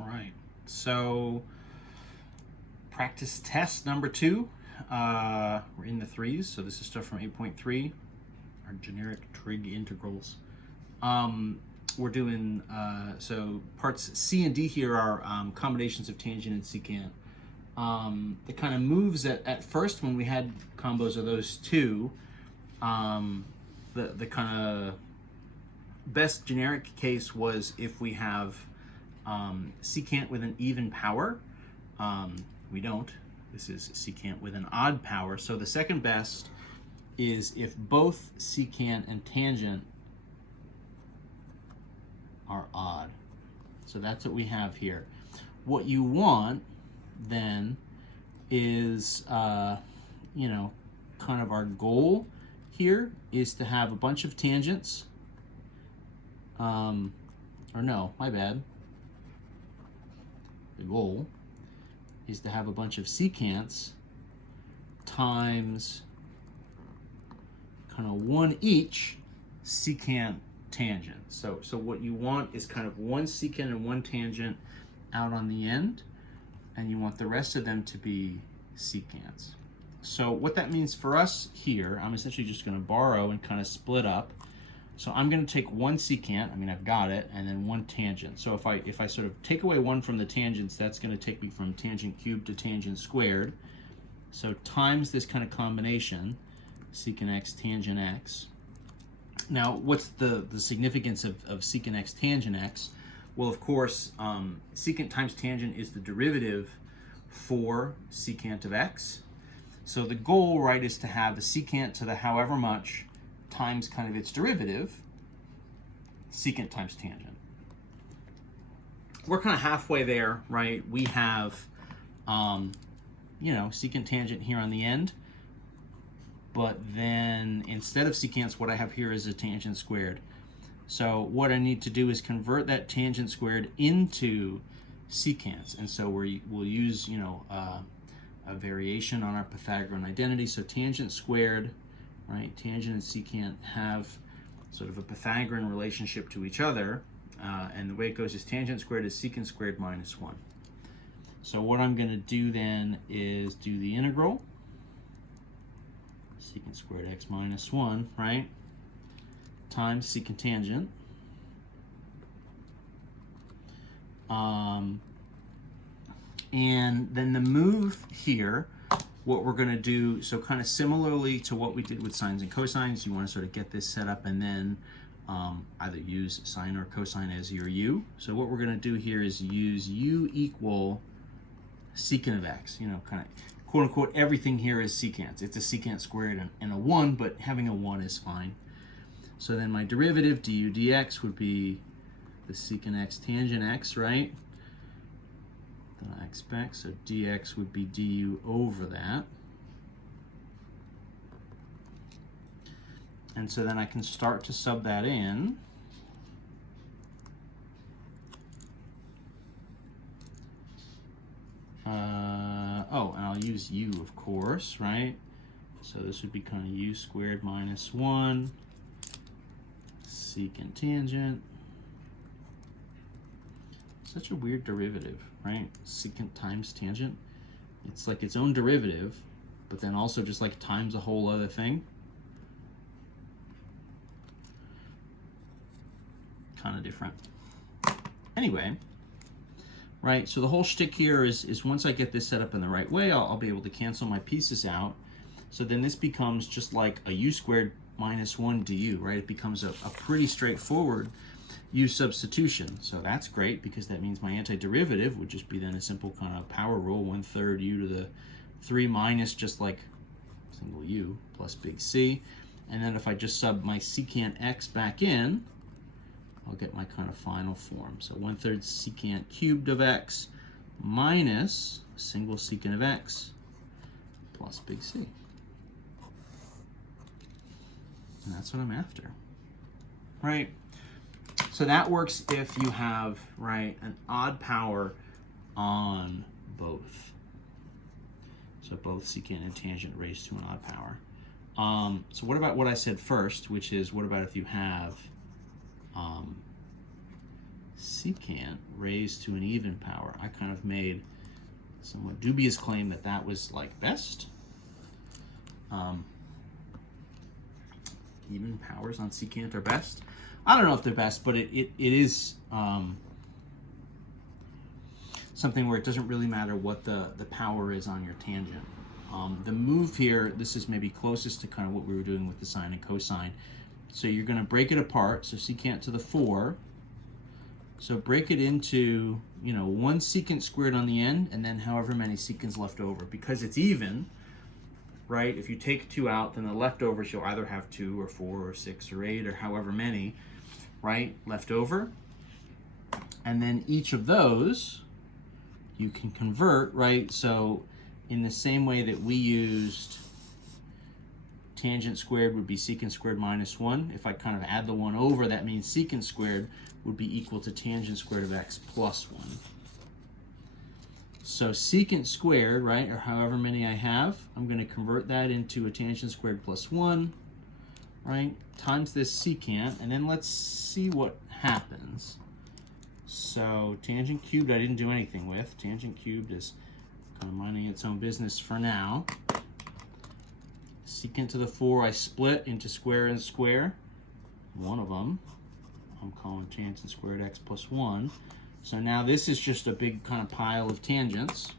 All right, so practice test number 2. We're in the threes, so this is stuff from 8.3, our generic trig integrals. We're doing, so parts C and D here are combinations of tangent and secant. The kind of moves at first when we had combos of those two, the kind of best generic case was if we have secant with an even power. We don't. This is secant with an odd power. So the second best is if both secant and tangent are odd. So that's what we have here. What you want then is, kind of our goal here is to have a bunch of tangents. Or no, my bad. The goal is to have a bunch of secants times kind of one each secant tangent. So what you want is kind of one secant and one tangent out on the end, and you want the rest of them to be secants. So what that means for us here, I'm essentially just going to borrow and kind of split up. So I'm going to take one secant, I've got it, and then one tangent. So if I sort of take away one from the tangents, that's going to take me from tangent cubed to tangent squared. So times this kind of combination, secant x, tangent x. Now, what's the significance of secant x, tangent x? Well, of course, secant times tangent is the derivative for secant of x. So the goal, right, is to have the secant to the however much times kind of its derivative, secant times tangent. We're kind of halfway there, right? We have, secant tangent here on the end, but then instead of secants, what I have here is a tangent squared. So what I need to do is convert that tangent squared into secants, and so we'll use, a variation on our Pythagorean identity. So tangent squared, right? Tangent and secant have sort of a Pythagorean relationship to each other, and the way it goes is tangent squared is secant squared minus 1. So what I'm going to do then is do the integral, secant squared x minus 1, right, times secant tangent. And then the move here, what we're going to do, so kind of similarly to what we did with sines and cosines, you want to sort of get this set up and then either use sine or cosine as your u. So what we're going to do here is use u equal secant of x, kind of quote unquote everything here is secants. It's a secant squared and a 1, but having a 1 is fine. So then my derivative du dx would be the secant x tangent x, right? That I expect, so dx would be du over that. And so then I can start to sub that in. And I'll use u, of course, right? So this would be kind of u squared minus 1, secant tangent. Such a weird derivative, right? Secant times tangent. It's like its own derivative, but then also just like times a whole other thing. Kind of different. Anyway, right, so the whole shtick here is once I get this set up in the right way, I'll be able to cancel my pieces out. So then this becomes just like a u squared minus 1 du, right? It becomes a pretty straightforward u substitution. So that's great because that means my antiderivative would just be then a simple kind of power rule, 1/3 u to the 3 minus just like single u plus big C. And then if I just sub my secant x back in, I'll get my kind of final form. So 1/3 secant cubed of x minus single secant of x plus big C. And that's what I'm after, right? So that works if you have, right, an odd power on both. So both secant and tangent raised to an odd power. So what about what I said first, which is what about if you have secant raised to an even power. I kind of made a somewhat dubious claim that that was like best. Even powers on secant are best. I don't know if they're best, but it is something where it doesn't really matter what the power is on your tangent. The move here, this is maybe closest to kind of what we were doing with the sine and cosine. So you're going to break it apart. So secant to the 4. So break it into, you know, 1 secant squared on the end, and then however many secants left over. Because it's even, right? If you take 2 out, then the leftovers you'll either have 2 or 4 or 6 or 8 or however many, right, left over. And then each of those you can convert, right? So in the same way that we used tangent squared would be secant squared minus 1. If I kind of add the 1 over, that means secant squared would be equal to tangent squared of x plus 1. So secant squared, right, or however many I have, I'm going to convert that into a tangent squared plus 1, right, times this secant, and then let's see what happens. So tangent cubed I didn't do anything with. Tangent cubed is kind of minding its own business for now. Secant to the 4 I split into square and square. One of them I'm calling tangent squared x plus 1. So now this is just a big kind of pile of tangents.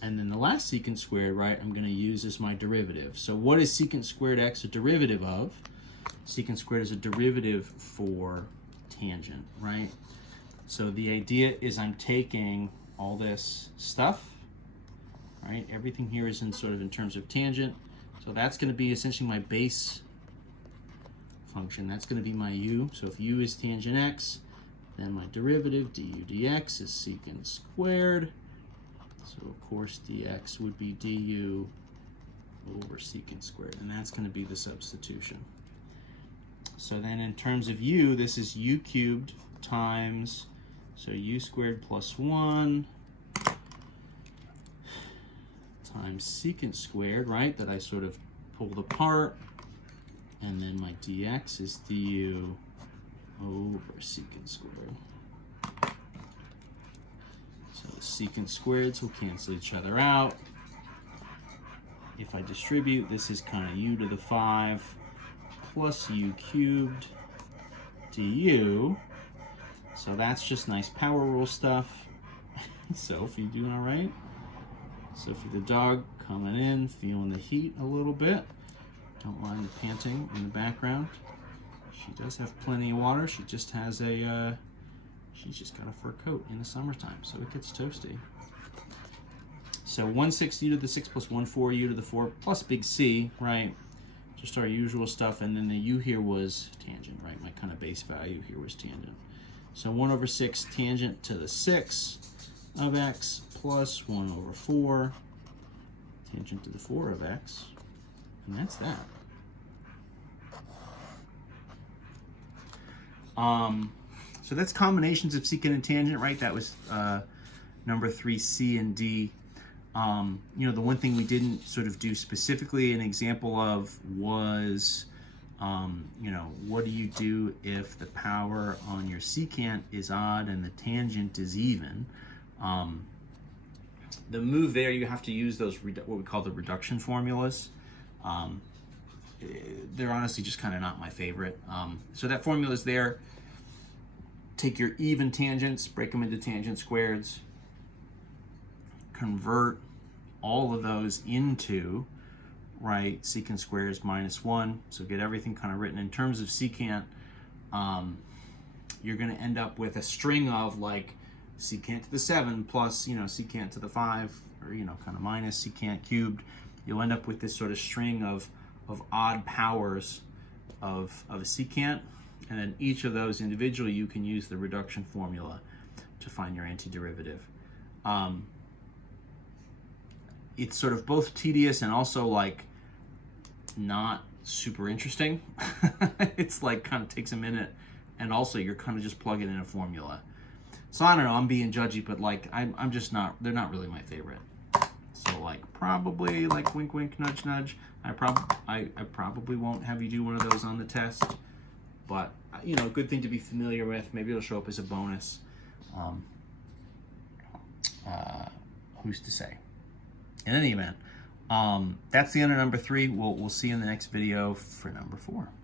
And then the last secant squared, right, I'm going to use as my derivative. So what is secant squared x a derivative of? Secant squared is a derivative for tangent, right? So the idea is I'm taking all this stuff, right? Everything here is in sort of in terms of tangent. So that's going to be essentially my base function. That's going to be my u. So if u is tangent x, then my derivative du dx is secant squared. So of course dx would be du over secant squared, and that's going to be the substitution. So then in terms of u, this is u cubed times, so u squared plus 1 times secant squared, right, that I sort of pulled apart, and then my dx is du over secant squared. So the secant squareds will cancel each other out. If I distribute, this is kind of u to the 5 plus u cubed du. So that's just nice power rule stuff. Sophie doing all right? Sophie the dog coming in, feeling the heat a little bit. Don't mind the panting in the background. She does have plenty of water. She just has a, she's just got a fur coat in the summertime, so it gets toasty. So 1/6 u to the 6 plus 1/4 u to the 4 plus big C, right? Just our usual stuff, and then the u here was tangent, right? My kind of base value here was tangent. So 1/6 tangent to the 6 of x plus 1/4 tangent to the 4 of x, and that's that. So that's combinations of secant and tangent, right? That was number 3, C and D. You know, the one thing we didn't sort of do specifically an example of was, you know, what do you do if the power on your secant is odd and the tangent is even? The move there, you have to use those, what we call the reduction formulas. They're honestly just kind of not my favorite. So that formula is there. Take your even tangents, break them into tangent squareds, convert all of those into, right, secant squares minus 1. So get everything kind of written in terms of secant. You're going to end up with a string of like secant to the 7 plus, you know, secant to the 5, or, you know, kind of minus secant cubed. You'll end up with this sort of string of odd powers of a secant, and then each of those individually you can use the reduction formula to find your antiderivative. It's sort of both tedious and also like not super interesting. It's like kind of takes a minute, and also you're kind of just plugging in a formula. So I don't know, I'm being judgy, but like I'm just not, they're not really my favorite. So like probably like wink wink nudge nudge. I probably won't have you do one of those on the test. but you know, a good thing to be familiar with. Maybe it'll show up as a bonus. Who's to say? In any event, that's the end of number 3. We'll see you in the next video for number 4.